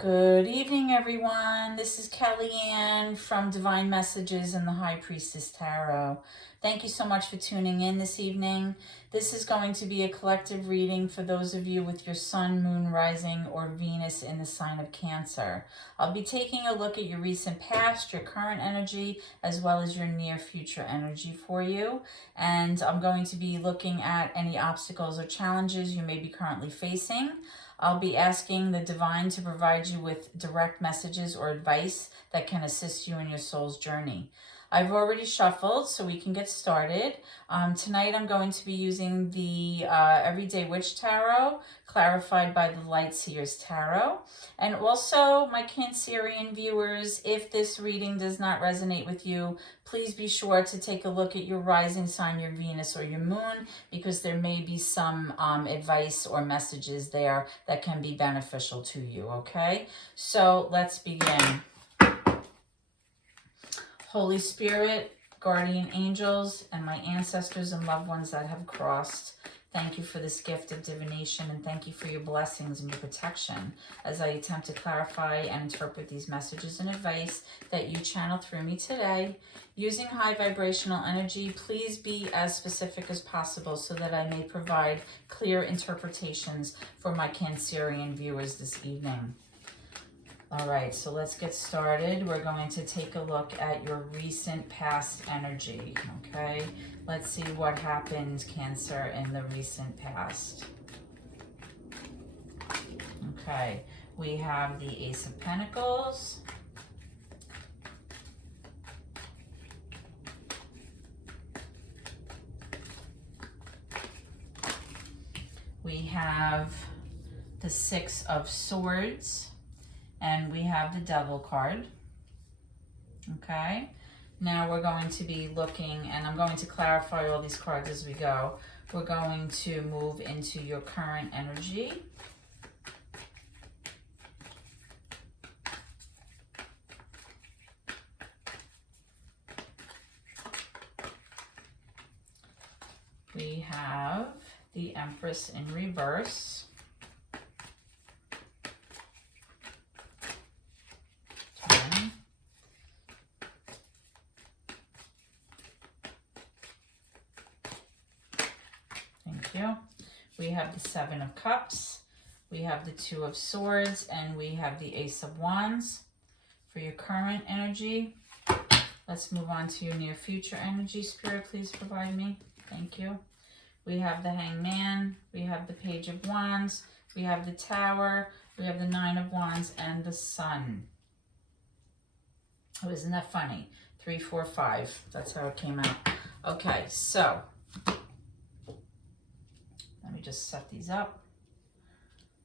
Good evening, everyone. This is Kellyanne from Divine Messages and the High Priestess Tarot. Thank you so much for tuning in this evening. This is going to be a collective reading for those of you with your Sun, Moon, Rising, or Venus in the sign of Cancer. I'll be taking a look at your recent past, your current energy, as well as your near future energy for you. And I'm going to be looking at any obstacles or challenges you may be currently facing. I'll be asking the divine to provide you with direct messages or advice that can assist you in your soul's journey. I've already shuffled, so we can get started. Tonight I'm going to be using the Everyday Witch Tarot, clarified by the Light Seers Tarot. And also, my Cancerian viewers, if this reading does not resonate with you, please be sure to take a look at your rising sign, your Venus, or your moon, because there may be some advice or messages there that can be beneficial to you, okay? So let's begin. Holy Spirit, guardian angels, and my ancestors and loved ones that have crossed, thank you for this gift of divination, and thank you for your blessings and your protection as I attempt to clarify and interpret these messages and advice that you channel through me today. Using high vibrational energy, please be as specific as possible so that I may provide clear interpretations for my Cancerian viewers this evening. All right, so let's get started. We're going to take a look at your recent past energy, okay? Let's see what happened, Cancer, in the recent past. Okay, we have the Ace of Pentacles. We have the Six of Swords. And we have the Devil card, okay? Now we're going to be looking, and I'm going to clarify all these cards as we go. We're going to move into your current energy. We have the Empress in reverse. We have the Seven of Cups, we have the Two of Swords, and we have the Ace of Wands for your current energy. Let's move on to your near future energy. Spirit, please provide me. Thank you. We have the Hangman, we have the Page of Wands, we have the Tower, we have the Nine of Wands, and the Sun. Oh, isn't that funny? 3, 4, 5. That's how it came out. Okay, so let me just set these up.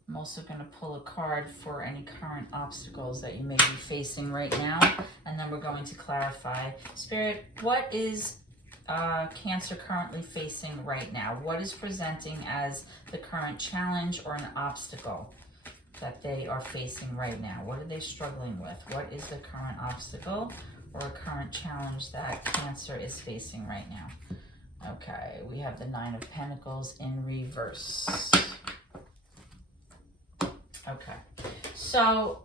I'm also going to pull a card for any current obstacles that you may be facing right now, and then we're going to clarify. Spirit, what is Cancer currently facing right now? What is presenting as the current challenge or an obstacle that they are facing right now? What are they struggling with? What is the current obstacle or a current challenge that Cancer is facing right now? Okay, we have the Nine of Pentacles in reverse. Okay, so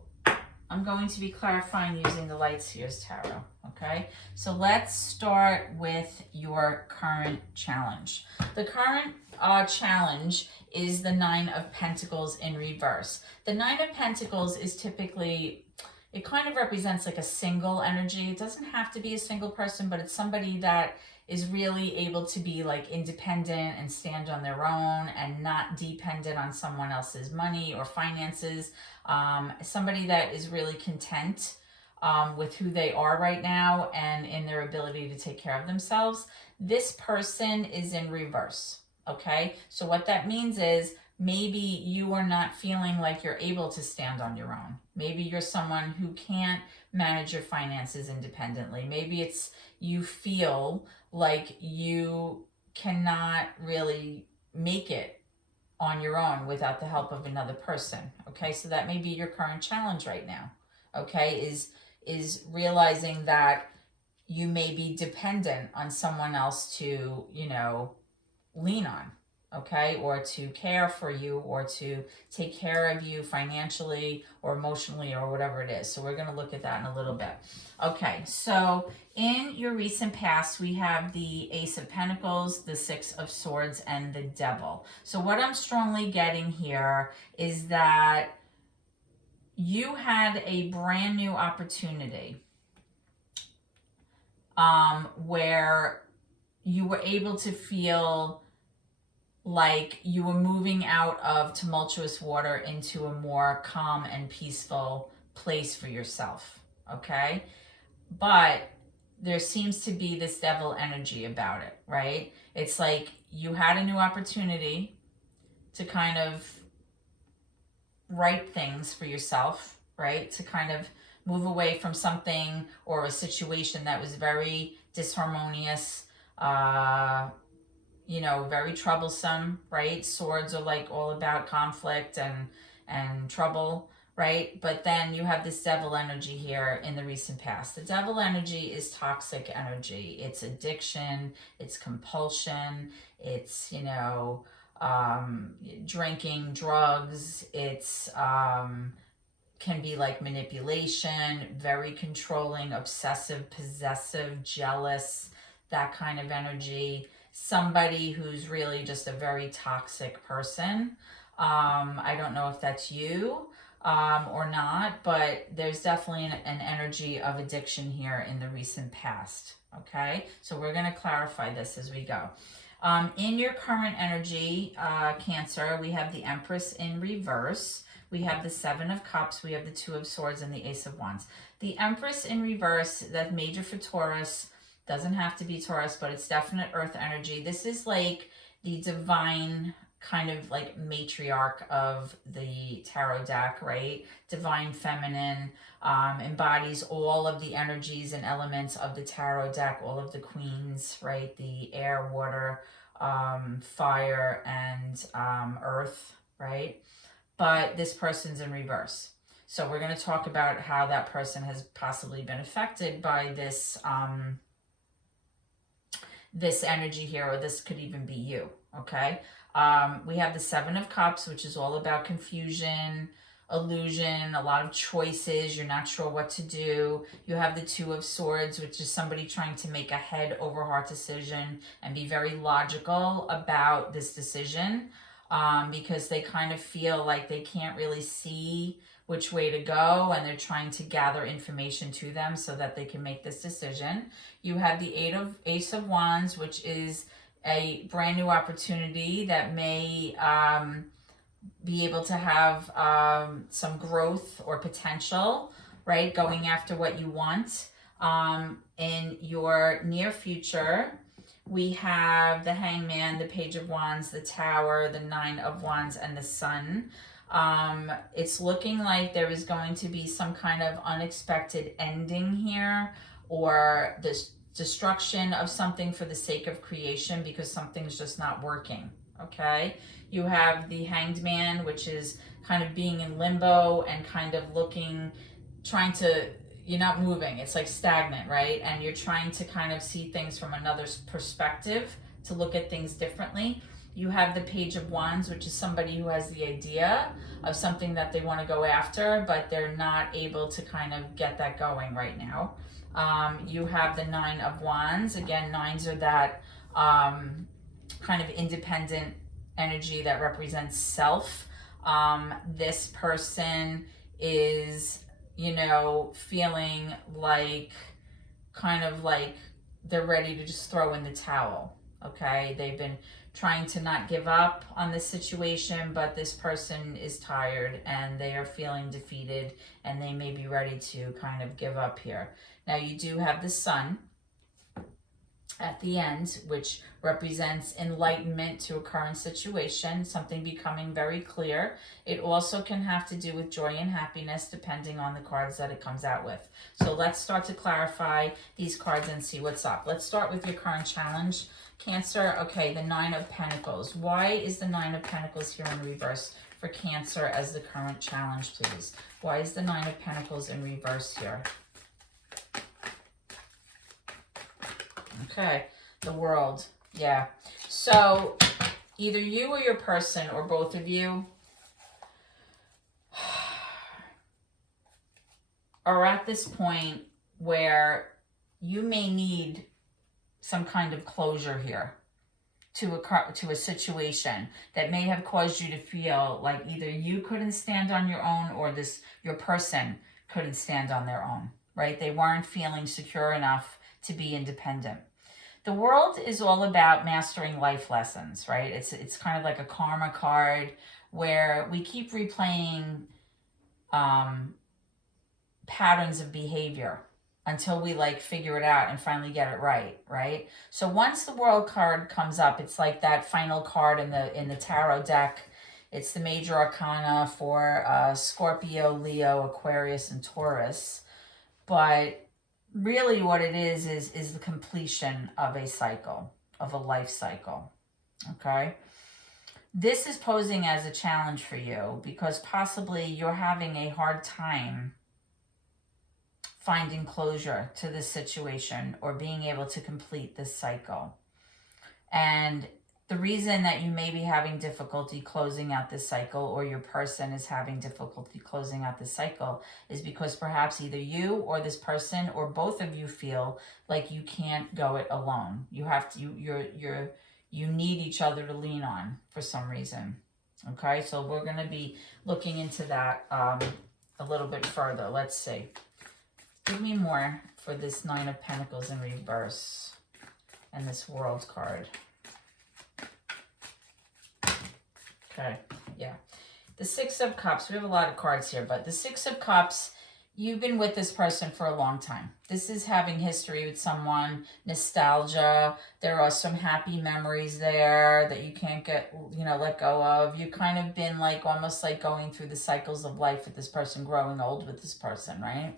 I'm going to be clarifying using the Light Seers Tarot, okay? So let's start with your current challenge. The current challenge is the Nine of Pentacles in reverse. The Nine of Pentacles is typically, it kind of represents like a single energy. It doesn't have to be a single person, but it's somebody that is really able to be like independent and stand on their own and not dependent on someone else's money or finances. Somebody that is really content with who they are right now and in their ability to take care of themselves. This person is in reverse, okay? So what that means is maybe you are not feeling like you're able to stand on your own. Maybe you're someone who can't manage your finances independently. Maybe it's you feel like you cannot really make it on your own without the help of another person, okay? So that may be your current challenge right now, okay? Is realizing that you may be dependent on someone else to, you know, lean on, okay, or to care for you, or to take care of you financially or emotionally or whatever it is. So we're going to look at that in a little bit. Okay, so in your recent past, we have the Ace of Pentacles, the Six of Swords, and the Devil. So what I'm strongly getting here is that you had a brand new opportunity where you were able to feel like you were moving out of tumultuous water into a more calm and peaceful place for yourself, okay? But there seems to be this devil energy about it, right? It's like you had a new opportunity to kind of right things for yourself, right? To kind of move away from something or a situation that was very disharmonious, very troublesome, right? Swords are like all about conflict and trouble, right? But then you have this devil energy here in the recent past. The devil energy is toxic energy. It's addiction, it's compulsion, it's, drinking, drugs, it's can be like manipulation, very controlling, obsessive, possessive, jealous, that kind of energy. Somebody who's really just a very toxic person. I don't know if that's you or not, but there's definitely an energy of addiction here in the recent past. Okay, so we're going to clarify this as we go. In your current energy, Cancer, we have the Empress in reverse. We have the Seven of Cups, we have the Two of Swords, and the Ace of Wands. The Empress in reverse, that's major for Taurus. Doesn't have to be Taurus, but it's definite earth energy. This is like the divine kind of like matriarch of the tarot deck, right? Divine feminine, embodies all of the energies and elements of the tarot deck, all of the queens, right? The air, water, fire, and earth, right? But this person's in reverse. So we're going to talk about how that person has possibly been affected by this this energy here, or this could even be you, okay? We have the Seven of Cups, which is all about confusion, illusion, a lot of choices. You're not sure what to do. You have the Two of Swords, which is somebody trying to make a head over heart decision and be very logical about this decision, because they kind of feel like they can't really see which way to go, and they're trying to gather information to them so that they can make this decision. You have the Ace of Wands, which is a brand new opportunity that may be able to have some growth or potential, right? Going after what you want. In your near future, we have the Hangman, the Page of Wands, the Tower, the Nine of Wands, and the Sun. It's looking like there is going to be some kind of unexpected ending here, or this destruction of something for the sake of creation because something's just not working, okay? You have the Hanged Man, which is kind of being in limbo and kind of trying to, you're not moving. It's like stagnant, right? And you're trying to kind of see things from another perspective, to look at things differently. You have the Page of Wands, which is somebody who has the idea of something that they want to go after, but they're not able to kind of get that going right now. You have the Nine of Wands. Again, nines are that kind of independent energy that represents self. This person is, feeling like kind of like they're ready to just throw in the towel, okay? They've been trying to not give up on this situation, but this person is tired and they are feeling defeated and they may be ready to kind of give up here. Now you do have the Sun at the end, which represents enlightenment to a current situation, something becoming very clear. It also can have to do with joy and happiness depending on the cards that it comes out with. So let's start to clarify these cards and see what's up. Let's start with your current challenge, Cancer. Okay, the Nine of Pentacles. Why is the Nine of Pentacles here in reverse for Cancer as the current challenge, please? Why is the Nine of Pentacles in reverse here? Okay, the World. Yeah. So either you or your person or both of you are at this point where you may need some kind of closure here to a situation that may have caused you to feel like either you couldn't stand on your own or your person couldn't stand on their own, right? They weren't feeling secure enough to be independent. The world is all about mastering life lessons, right? It's kind of like a karma card where we keep replaying patterns of behavior until we like figure it out and finally get it right, right? So once the world card comes up, it's like that final card in the tarot deck. It's the major arcana for Scorpio, Leo, Aquarius, and Taurus. But really what it is the completion of a cycle, of a life cycle, okay? This is posing as a challenge for you because possibly you're having a hard time finding closure to this situation or being able to complete this cycle. And the reason that you may be having difficulty closing out this cycle or your person is having difficulty closing out this cycle is because perhaps either you or this person or both of you feel like you can't go it alone. You have to, you need each other to lean on for some reason. Okay, so we're going to be looking into that a little bit further. Let's see. Give me more for this Nine of Pentacles in reverse and this World card. Okay, yeah. The Six of Cups, we have a lot of cards here, but the Six of Cups, you've been with this person for a long time. This is having history with someone, nostalgia. There are some happy memories there that you can't let go of. You've kind of been like, almost like going through the cycles of life with this person, growing old with this person, right?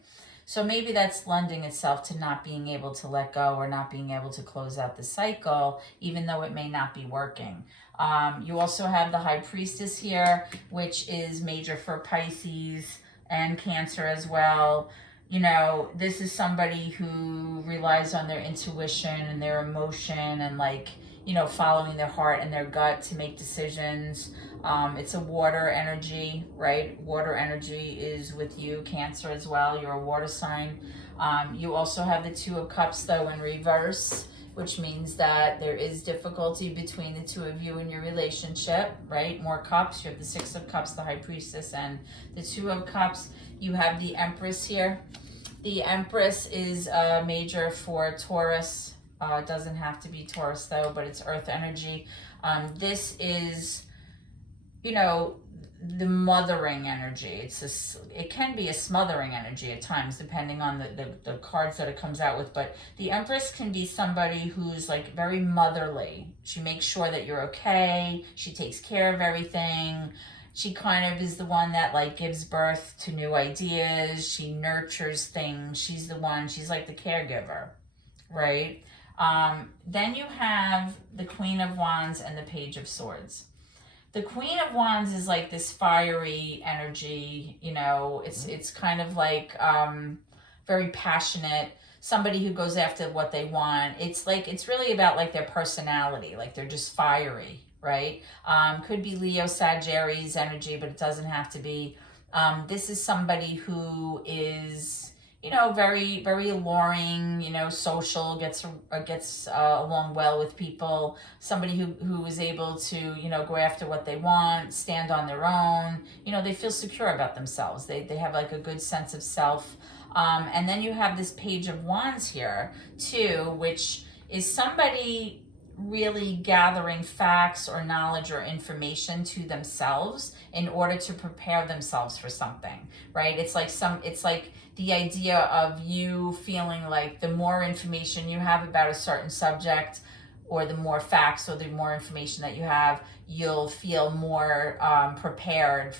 So maybe that's lending itself to not being able to let go or not being able to close out the cycle, even though it may not be working. You also have the High Priestess here, which is major for Pisces and Cancer as well. You know, this is somebody who relies on their intuition and their emotion and following their heart and their gut to make decisions. It's a water energy, right? Water energy is with you, Cancer as well. You're a water sign. You also have the Two of Cups though in reverse, which means that there is difficulty between the two of you in your relationship, right? More cups. You have the Six of Cups, the High Priestess, and the Two of Cups. You have the Empress here. The Empress is major for Taurus. It doesn't have to be Taurus though, but it's earth energy. This is, the mothering energy. It can be a smothering energy at times, depending on the cards that it comes out with. But the Empress can be somebody who's like very motherly. She makes sure that you're okay. She takes care of everything. She kind of is the one that like gives birth to new ideas. She nurtures things. She's like the caregiver, right? Then you have the Queen of Wands and the Page of Swords. The Queen of Wands is like this fiery energy, it's kind of like very passionate, somebody who goes after what they want. It's really about like their personality, like they're just fiery, right? Could be Leo, Sagittarius energy, but it doesn't have to be. This is somebody who is, very, very alluring, social, gets along well with people, somebody who is able to, go after what they want, stand on their own, they feel secure about themselves. They have like a good sense of self. And then you have this Page of Wands here too, which is somebody really gathering facts or knowledge or information to themselves in order to prepare themselves for something, right? It's like the idea of you feeling like the more information you have about a certain subject, or the more facts or the more information that you have, you'll feel more prepared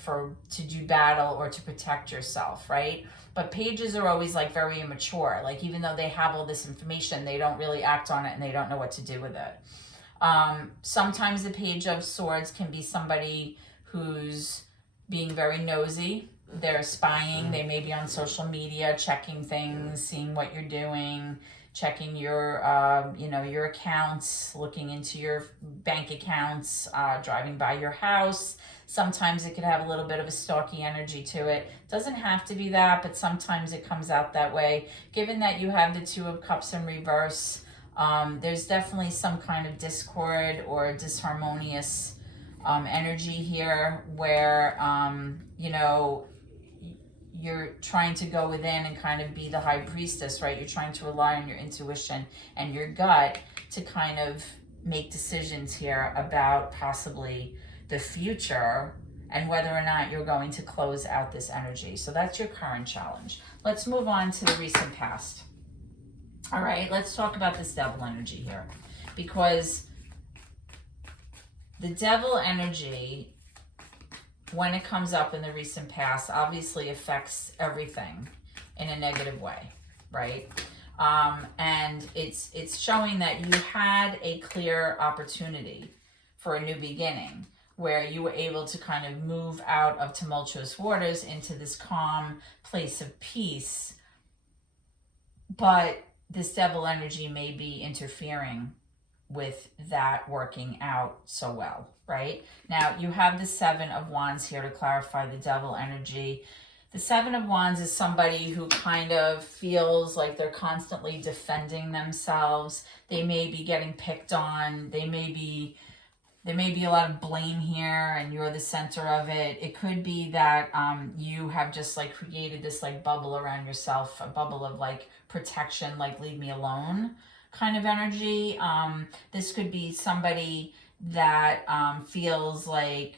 to do battle or to protect yourself, right? But pages are always like very immature. Like even though they have all this information, they don't really act on it and they don't know what to do with it. Sometimes the Page of Swords can be somebody who's being very nosy. They're spying. They may be on social media, checking things, seeing what you're doing, checking your, your accounts, looking into your bank accounts, driving by your house. Sometimes it could have a little bit of a stalky energy to it. Doesn't have to be that, but sometimes it comes out that way. Given that you have the Two of Cups in reverse, there's definitely some kind of discord or disharmonious energy here where, you're trying to go within and kind of be the high priestess, right? You're trying to rely on your intuition and your gut to kind of make decisions here about possibly the future and whether or not you're going to close out this energy. So that's your current challenge. Let's move on to the recent past. All right, let's talk about this devil energy here, because the devil energy, when it comes up in the recent past, obviously affects everything in a negative way, right? And it's showing that you had a clear opportunity for a new beginning, where you were able to kind of move out of tumultuous waters into this calm place of peace. But this devil energy may be interfering with that working out so well, right? Now, you have the Seven of Wands here to clarify the devil energy. The Seven of Wands is somebody who kind of feels like they're constantly defending themselves. They may be getting picked on. There may be a lot of blame here and you're the center of it. It could be that you have just like created this like bubble around yourself, a bubble of like protection, like leave me alone kind of energy. This could be somebody that feels like,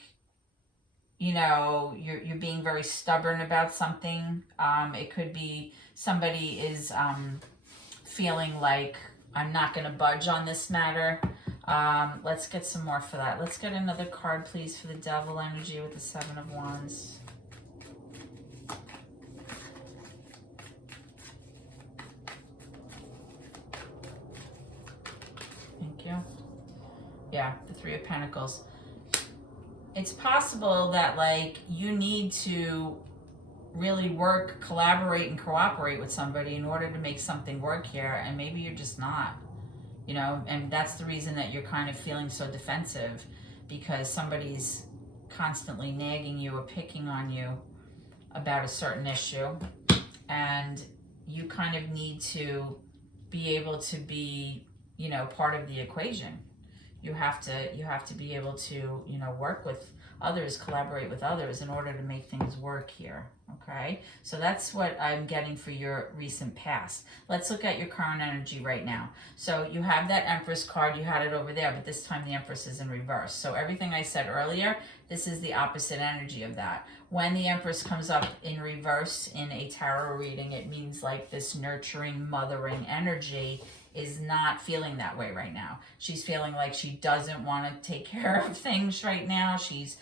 you're being very stubborn about something. It could be somebody is feeling like I'm not going to budge on this matter. Let's get some more for that. Let's get another card, please, for the devil energy with the Seven of Wands. Thank you. Yeah, the Three of Pentacles. It's possible that, like, you need to really work, collaborate, and cooperate with somebody in order to make something work here, and maybe you're just not. And that's the reason that you're kind of feeling so defensive, because somebody's constantly nagging you or picking on you about a certain issue, and you kind of need to be able to be, part of the equation. You have to be able to, work with others, collaborate with others in order to make things work here, okay? So that's what I'm getting for your recent past. Let's look at your current energy right now. So you have that Empress card, you had it over there, but this time the Empress is in reverse. So everything I said earlier, this is the opposite energy of that. When the Empress comes up in reverse in a tarot reading, it means like this nurturing, mothering energy is not feeling that way right now. She's feeling like she doesn't want to take care of things right now. She's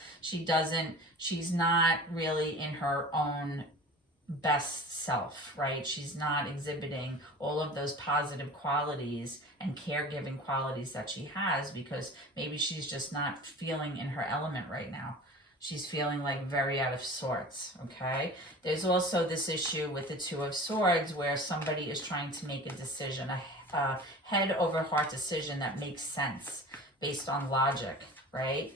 not really in her own best self, right? She's not exhibiting all of those positive qualities and caregiving qualities that she has, because maybe she's just not feeling in her element right now. She's feeling like very out of sorts, okay? There's also this issue with the Two of Swords where somebody is trying to make a decision, a head over heart decision that makes sense based on logic, right?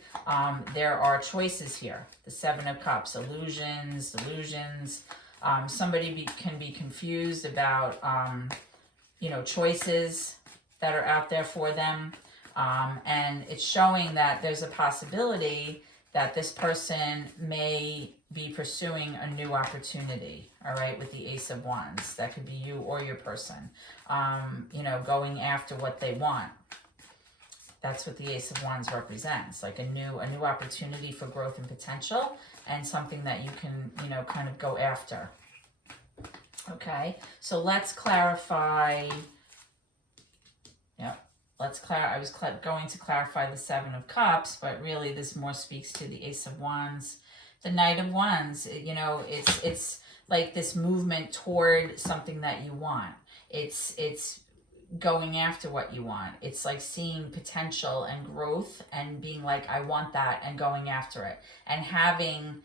There are choices here. The Seven of Cups, illusions, delusions. Somebody can be confused about, choices that are out there for them. And it's showing that there's a possibility that this person may be pursuing a new opportunity, all right, with the Ace of Wands. That could be you or your person, going after what they want. That's what the Ace of Wands represents, like a new opportunity for growth and potential, and something that you can, kind of go after. Okay, so let's clarify. Yep. I was going to clarify the Seven of Cups, but really this more speaks to the Ace of Wands. The Knight of Wands, it's like this movement toward something that you want. It's going after what you want. It's like seeing potential and growth and being like, I want that, and going after it and having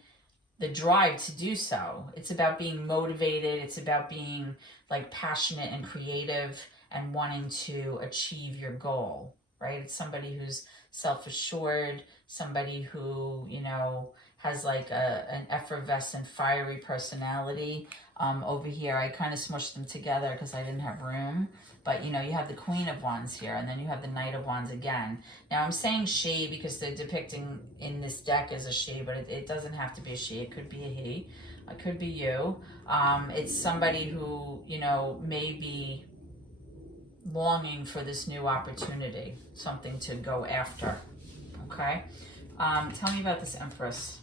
the drive to do so. It's about being motivated. It's about being like passionate and creative and wanting to achieve your goal, right? It's somebody who's self-assured, somebody who, you know, has like an effervescent, fiery personality. Over here, I kind of smushed them together because I didn't have room. But, you know, you have the Queen of Wands here, and then you have the Knight of Wands again. Now, I'm saying she because they're depicting in this deck as a she, but it doesn't have to be a she. It could be a he. It could be you. It's somebody who, you know, may be longing for this new opportunity, something to go after, okay? Tell me about this Empress.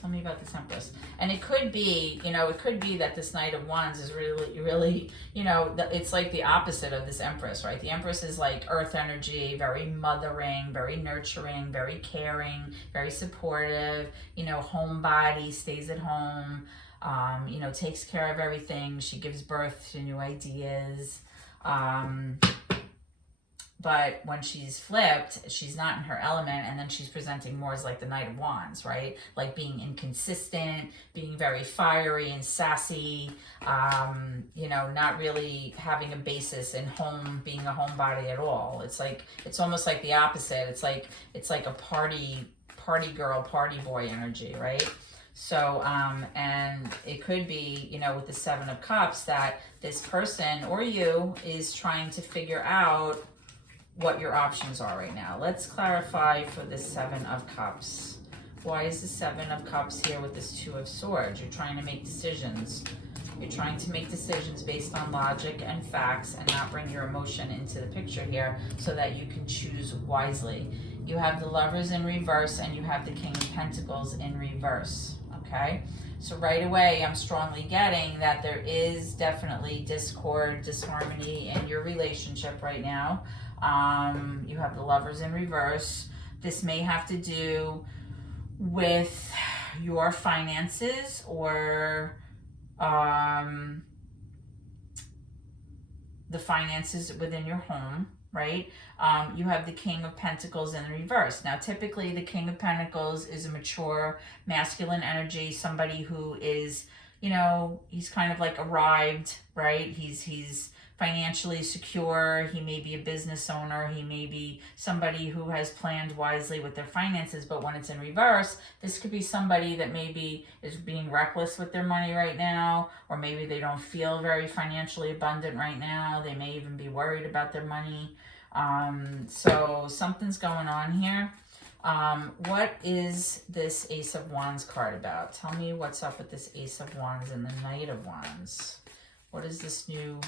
Tell me about this Empress. And it could be, you know, it could be that this Knight of Wands is really, you know, it's like the opposite of this Empress, right? The Empress is like earth energy, very mothering, very nurturing, very caring, very supportive, you know, homebody, stays at home, you know, takes care of everything. She gives birth to new ideas. But when she's flipped, she's not in her element, and then she's presenting more as like the Knight of Wands, right? Like being inconsistent, being very fiery and sassy, you know, not really having a basis in being a homebody at all. It's like, it's almost like the opposite. It's like a party girl, party boy energy, right? So, and it could be, you know, with the Seven of Cups that this person or you is trying to figure out what your options are right now. Let's clarify for the Seven of Cups. Why is the Seven of Cups here with this Two of Swords? You're trying to make decisions. You're trying to make decisions based on logic and facts and not bring your emotion into the picture here so that you can choose wisely. You have the Lovers in reverse and you have the King of Pentacles in reverse, okay? So right away, I'm strongly getting that there is definitely discord, disharmony in your relationship right now. You have the Lovers in reverse. This may have to do with your finances or the finances within your home, right? You have the King of Pentacles in reverse. Now, typically the King of Pentacles is a mature masculine energy, somebody who is, you know, he's kind of like arrived, right? He's financially secure. He may be a business owner. He may be somebody who has planned wisely with their finances. But when it's in reverse, this could be somebody that maybe is being reckless with their money right now, or maybe they don't feel very financially abundant right now. They may even be worried about their money. So something's going on here. What is this Ace of Wands card about? Tell me what's up with this Ace of Wands and the Knight of Wands. What is this new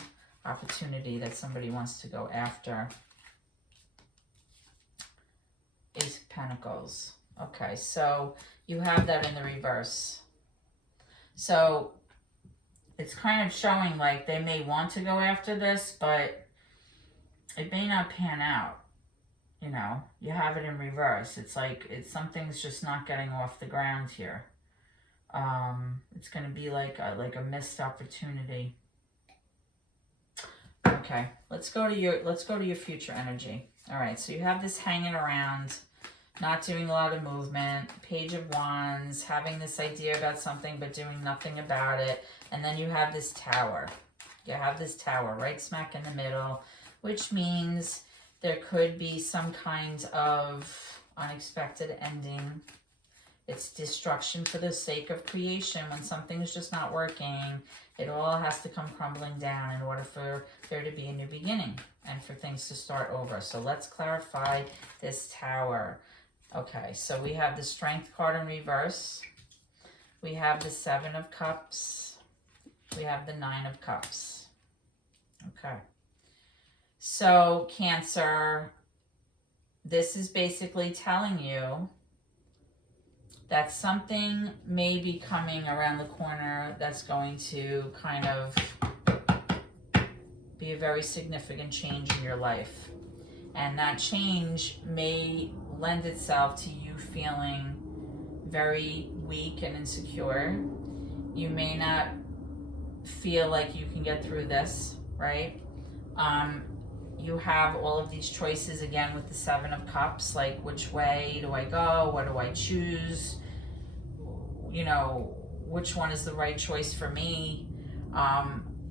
opportunity that somebody wants to go after? Ace of Pentacles. Okay, so you have that in the reverse. So it's kind of showing like they may want to go after this, but it may not pan out. You know, you have it in reverse. It's like something's just not getting off the ground here. It's going to be like a missed opportunity. Okay, let's go to your future energy. All right, so you have this hanging around, not doing a lot of movement, Page of Wands, having this idea about something but doing nothing about it, and then you have this Tower. You have this Tower right smack in the middle, which means there could be some kind of unexpected ending. It's destruction for the sake of creation. When something is just not working, it all has to come crumbling down in order for there to be a new beginning and for things to start over. So let's clarify this Tower. Okay, so we have the Strength card in reverse. We have the Seven of Cups. We have the Nine of Cups. Okay. So Cancer, this is basically telling you that something may be coming around the corner that's going to kind of be a very significant change in your life. And that change may lend itself to you feeling very weak and insecure. You may not feel like you can get through this, right? You have all of these choices again with the Seven of Cups, like which way do I go? What do I choose? You know, which one is the right choice for me?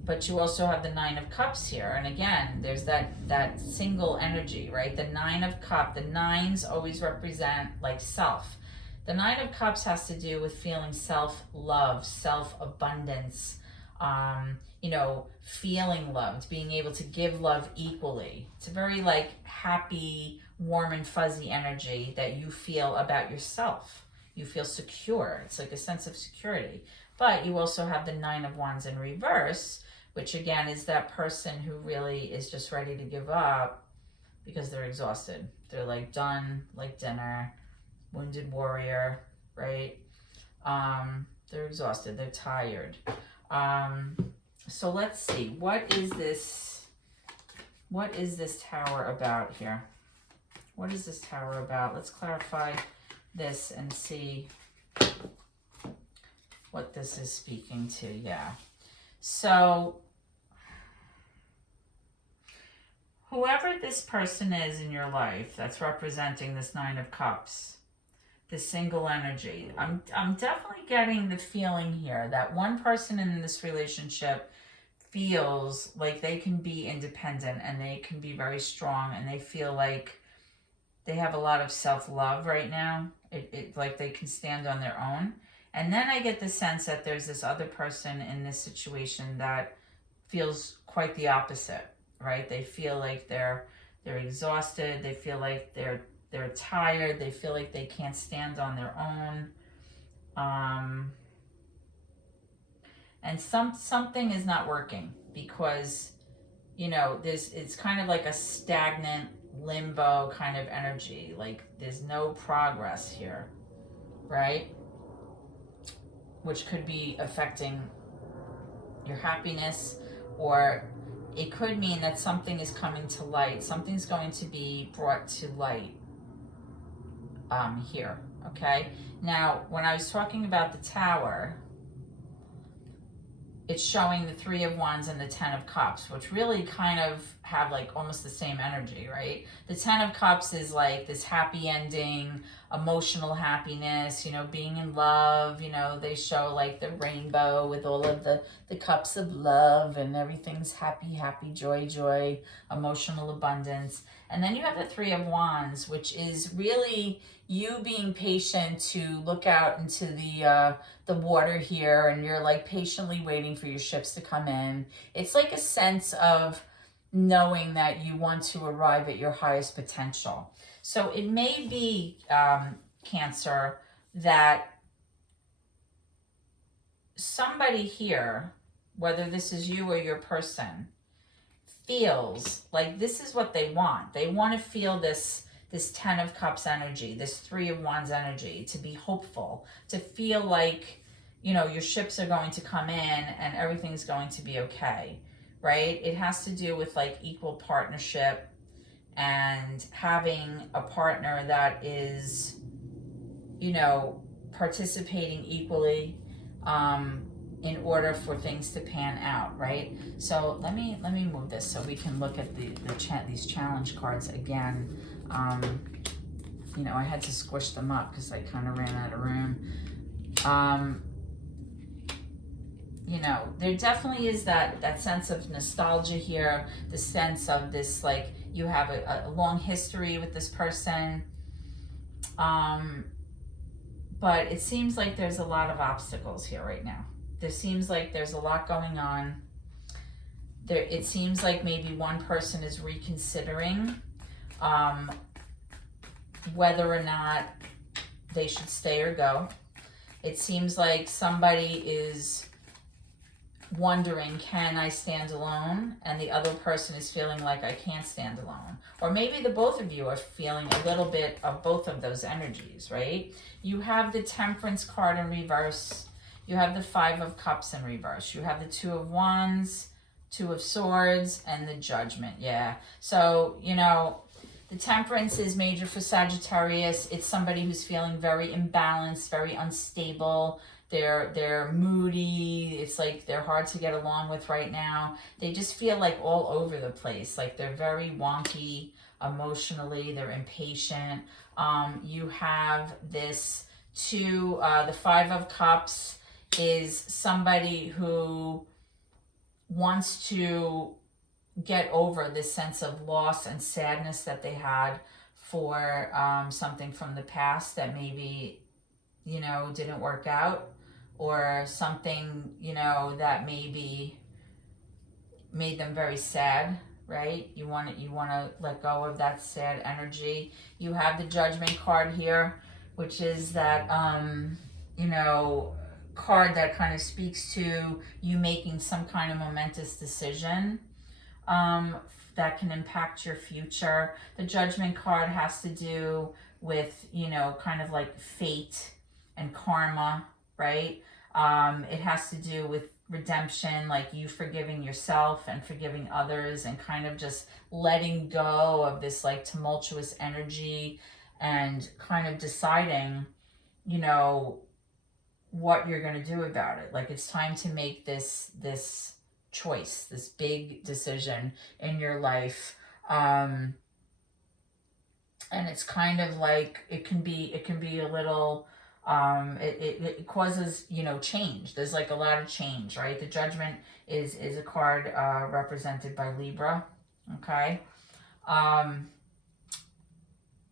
but you also have the Nine of Cups here. And again, there's that single energy, right? The Nine of Cups, the nines always represent like self. The Nine of Cups has to do with feeling self-love, self-abundance, you know, feeling loved, being able to give love equally. It's a very like happy, warm and fuzzy energy that you feel about yourself. You feel secure. It's like a sense of security. But you also have the Nine of Wands in reverse, which again is that person who really is just ready to give up because they're exhausted. They're like done, like dinner, wounded warrior, right? They're exhausted, they're tired. So let's see, what is this tower about here? What is this tower about? Let's clarify this and see what this is speaking to. Yeah. So whoever this person is in your life that's representing this Nine of Cups, this single energy, I'm definitely getting the feeling here that one person in this relationship feels like they can be independent and they can be very strong and they feel like they have a lot of self-love right now. It like they can stand on their own. And then I get the sense that there's this other person in this situation that feels quite the opposite, right? They feel like they're exhausted. They feel like they're tired. They feel like they can't stand on their own. And something is not working because, you know, it's kind of like a stagnant limbo kind of energy. Like there's no progress here, right? Which could be affecting your happiness, or it could mean that something is coming to light. Something's going to be brought to light here, okay? Now, when I was talking about the Tower, it's showing the Three of Wands and the Ten of Cups, which really kind of have like almost the same energy, right? The Ten of Cups is like this happy ending, emotional happiness, you know, being in love, you know, they show like the rainbow with all of the cups of love and everything's happy, happy, joy, joy, emotional abundance. And then you have the Three of Wands, which is really you being patient to look out into the water here, and you're like patiently waiting for your ships to come in. It's like a sense of knowing that you want to arrive at your highest potential. So it may be, Cancer, that somebody here, whether this is you or your person, feels like this is what they want. They want to feel this Ten of Cups energy, this Three of Wands energy, to be hopeful, to feel like, you know, your ships are going to come in and everything's going to be okay, right? It has to do with like equal partnership and having a partner that is, you know, participating equally in order for things to pan out, right? So let me move this so we can look at these challenge cards again. You know, I had to squish them up because I kind of ran out of room. You know, there definitely is that sense of nostalgia here, the sense of this, like, you have a long history with this person. But it seems like there's a lot of obstacles here right now. There seems like there's a lot going on. It seems like maybe one person is reconsidering whether or not they should stay or go. It seems like somebody is wondering, can I stand alone? And the other person is feeling like I can't stand alone. Or maybe the both of you are feeling a little bit of both of those energies, right? You have the Temperance card in reverse. You have the Five of Cups in reverse. You have the Two of Wands, Two of Swords, and the Judgment. Yeah. So, you know, the Temperance is major for Sagittarius. It's somebody who's feeling very imbalanced, very unstable. They're moody. It's like they're hard to get along with right now. They just feel like all over the place. Like they're very wonky emotionally. They're impatient. You have this the Five of Cups is somebody who wants to get over this sense of loss and sadness that they had for something from the past that maybe, you know, didn't work out, or something, you know, that maybe made them very sad, right? You want to let go of that sad energy. You have the Judgment card here, which is that you know, card that kind of speaks to you making some kind of momentous decision that can impact your future. The Judgment card has to do with, you know, kind of like fate and karma, right? It has to do with redemption, like you forgiving yourself and forgiving others, and kind of just letting go of this like tumultuous energy, and kind of deciding, you know, what you're going to do about it. Like it's time to make this choice, this big decision in your life. And it's kind of like it can be a little it causes, you know, change. There's like a lot of change, right? The Judgment is a card represented by Libra. Okay.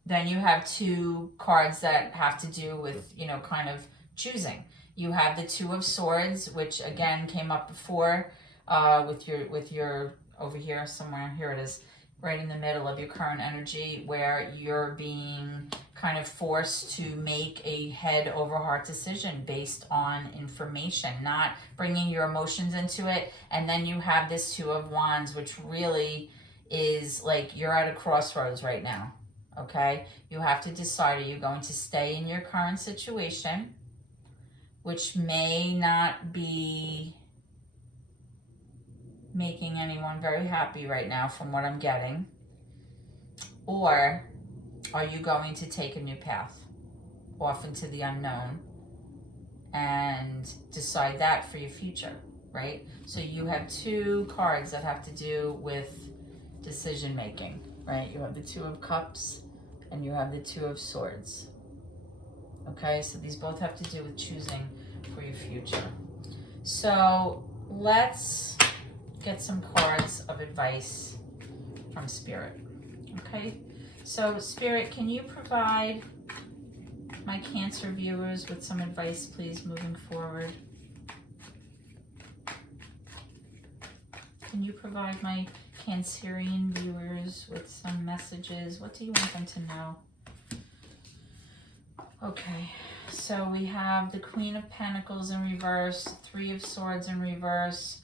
Then you have two cards that have to do with, you know, kind of choosing. You have the Two of Swords, which again came up before with your over here somewhere. Here it is, right in the middle of your current energy, where you're being kind of forced to make a head over heart decision based on information, not bringing your emotions into it. And then you have this Two of Wands, which really is like you're at a crossroads right now. Okay, you have to decide, are you going to stay in your current situation, which may not be making anyone very happy right now from what I'm getting, or are you going to take a new path off into the unknown and decide that for your future, right? So you have two cards that have to do with decision making, right? You have the Two of Cups and you have the Two of Swords. Okay, so these both have to do with choosing for your future. So let's get some cards of advice from Spirit. Okay, so Spirit, can you provide my Cancer viewers with some advice, please, moving forward? Can you provide my Cancerian viewers with some messages? What do you want them to know? Okay, so we have the Queen of Pentacles in reverse, Three of Swords in reverse,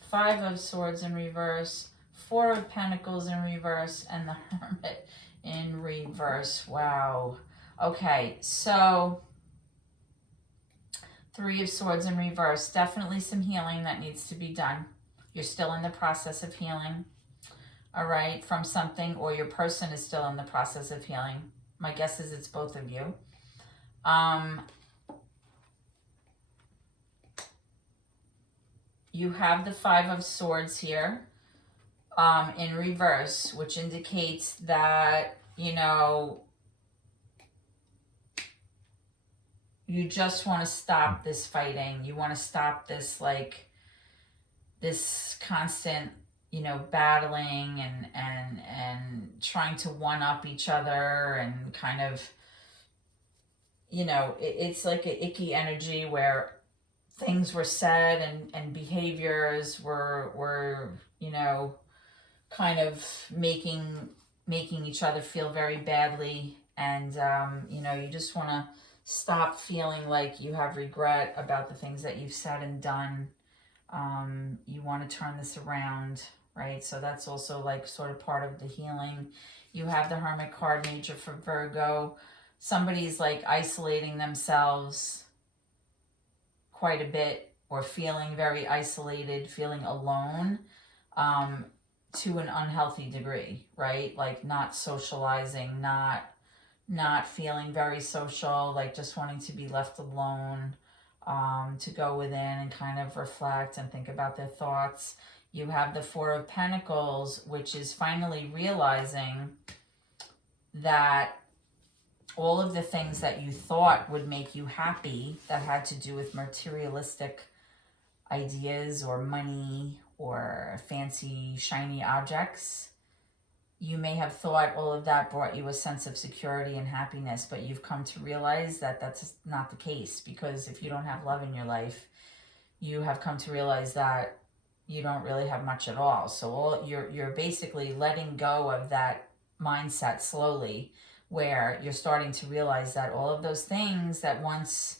Five of Swords in reverse, Four of Pentacles in reverse, and the Hermit in reverse. Wow. Okay, so Three of Swords in reverse. Definitely some healing that needs to be done. You're still in the process of healing, all right, from something, or your person is still in the process of healing. My guess is it's both of you. You have the Five of Swords here in reverse, which indicates that, you know, you just want to stop this fighting. You want to stop this, like, this constant, you know, battling and trying to one-up each other, and kind of, you know, it's like an icky energy where things were said and behaviors were, you know, kind of making each other feel very badly. And, you know, you just want to stop feeling like you have regret about the things that you've said and done. You want to turn this around, right? So that's also like sort of part of the healing. You have the Hermit card, Major for Virgo. Somebody's like isolating themselves quite a bit, or feeling very isolated, feeling alone, to an unhealthy degree, right? Like not socializing, not feeling very social, like just wanting to be left alone, to go within and kind of reflect and think about their thoughts. You have the Four of Pentacles, which is finally realizing that all of the things that you thought would make you happy that had to do with materialistic ideas or money or fancy shiny objects. You may have thought all of that brought you a sense of security and happiness, but you've come to realize that that's not the case, because if you don't have love in your life, you have come to realize that you don't really have much at all. So you're basically letting go of that mindset slowly, where you're starting to realize that all of those things that once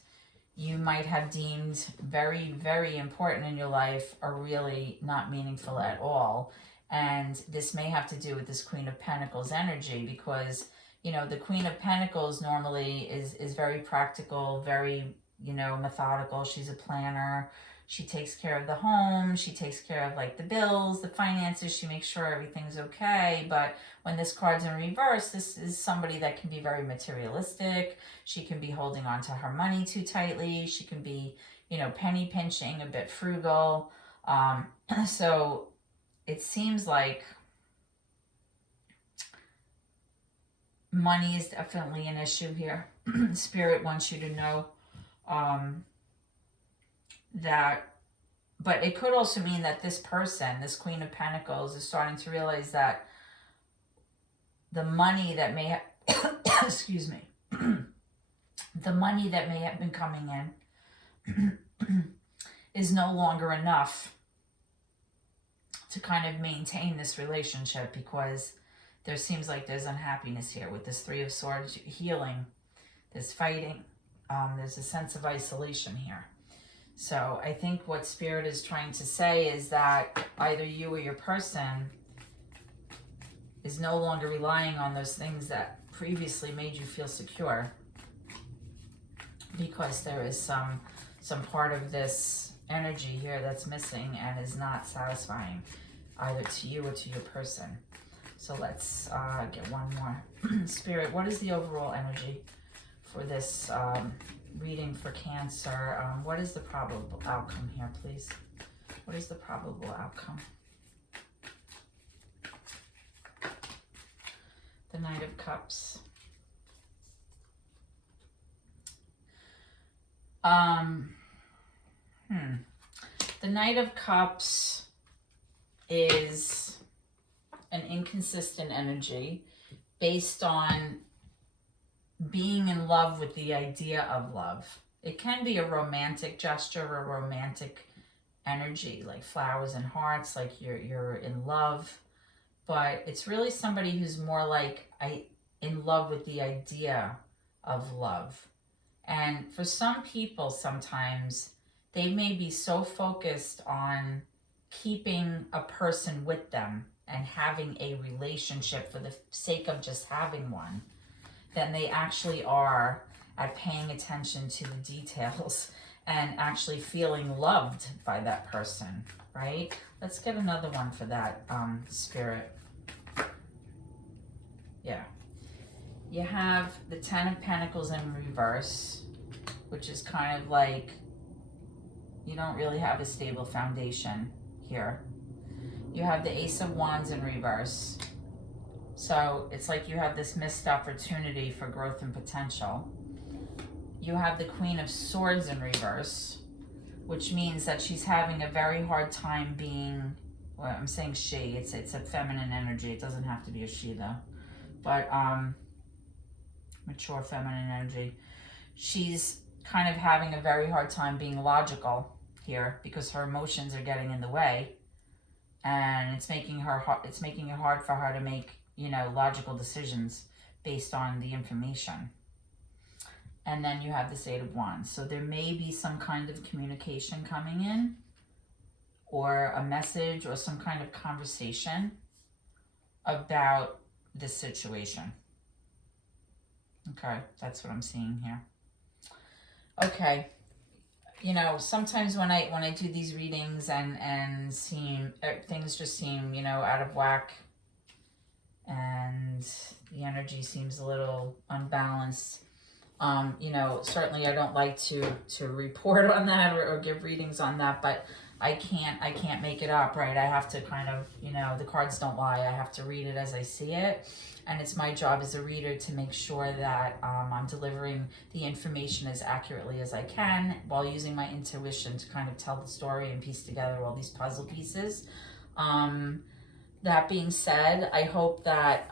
you might have deemed very, very important in your life are really not meaningful at all. And this may have to do with this Queen of Pentacles energy, because, you know, the Queen of Pentacles normally is very practical, very, you know, methodical. She's a planner. She takes care of the home. She takes care of like the bills, the finances. She makes sure everything's okay. But when this card's in reverse, this is somebody that can be very materialistic. She can be holding on to her money too tightly. She can be, you know, penny pinching, a bit frugal. So it seems like money is definitely an issue here. Spirit wants you to know that, but it could also mean that this person, this Queen of Pentacles, is starting to realize that the money that may have, excuse me, the money that may have been coming in is no longer enough to kind of maintain this relationship, because there seems like there's unhappiness here with this Three of Swords healing, there's fighting, there's a sense of isolation here. So I think what Spirit is trying to say is that either you or your person is no longer relying on those things that previously made you feel secure, because there is some part of this energy here that's missing and is not satisfying either to you or to your person. So let's get one more. Spirit, what is the overall energy for this reading for Cancer? What is the probable outcome here, please? What is the probable outcome? The Knight of Cups. The Knight of Cups is an inconsistent energy based on being in love with the idea of love. It can be a romantic gesture or a romantic energy, like flowers and hearts, like you're in love. But it's really somebody who's more like in love with the idea of love. And for some people, sometimes they may be so focused on keeping a person with them and having a relationship for the sake of just having one, than they actually are at paying attention to the details and actually feeling loved by that person, right? Let's get another one for that, Spirit. Yeah. You have the Ten of Pentacles in reverse, which is kind of like you don't really have a stable foundation here. You have the Ace of Wands in reverse. So it's like you have this missed opportunity for growth and potential. You have the Queen of Swords in reverse, which means that she's having a very hard time being, well, I'm saying she, it's a feminine energy. It doesn't have to be a she though. But mature feminine energy. She's kind of having a very hard time being logical here, because her emotions are getting in the way, and it's making it hard for her to make, you know, logical decisions based on the information. And then you have this Eight of Wands. So there may be some kind of communication coming in, or a message, or some kind of conversation about this situation. Okay, that's what I'm seeing here. Okay, you know, sometimes when I do these readings and things just seem, you know, out of whack, and the energy seems a little unbalanced, You know, certainly I don't like to report on that or give readings on that, but I can't make it up, right? I have to kind of, you know, the cards don't lie. I have to read it as I see it. And it's my job as a reader to make sure that I'm delivering the information as accurately as I can while using my intuition to kind of tell the story and piece together all these puzzle pieces. That being said, I hope that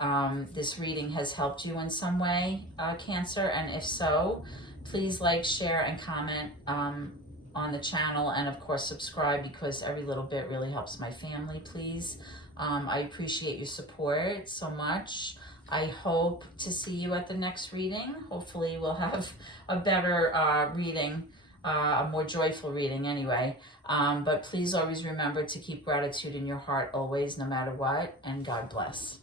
this reading has helped you in some way, Cancer. And if so, please like, share, and comment on the channel. And of course, subscribe, because every little bit really helps my family, please. I appreciate your support so much. I hope to see you at the next reading. Hopefully we'll have a better reading, a more joyful reading anyway. But please always remember to keep gratitude in your heart always, no matter what, and God bless.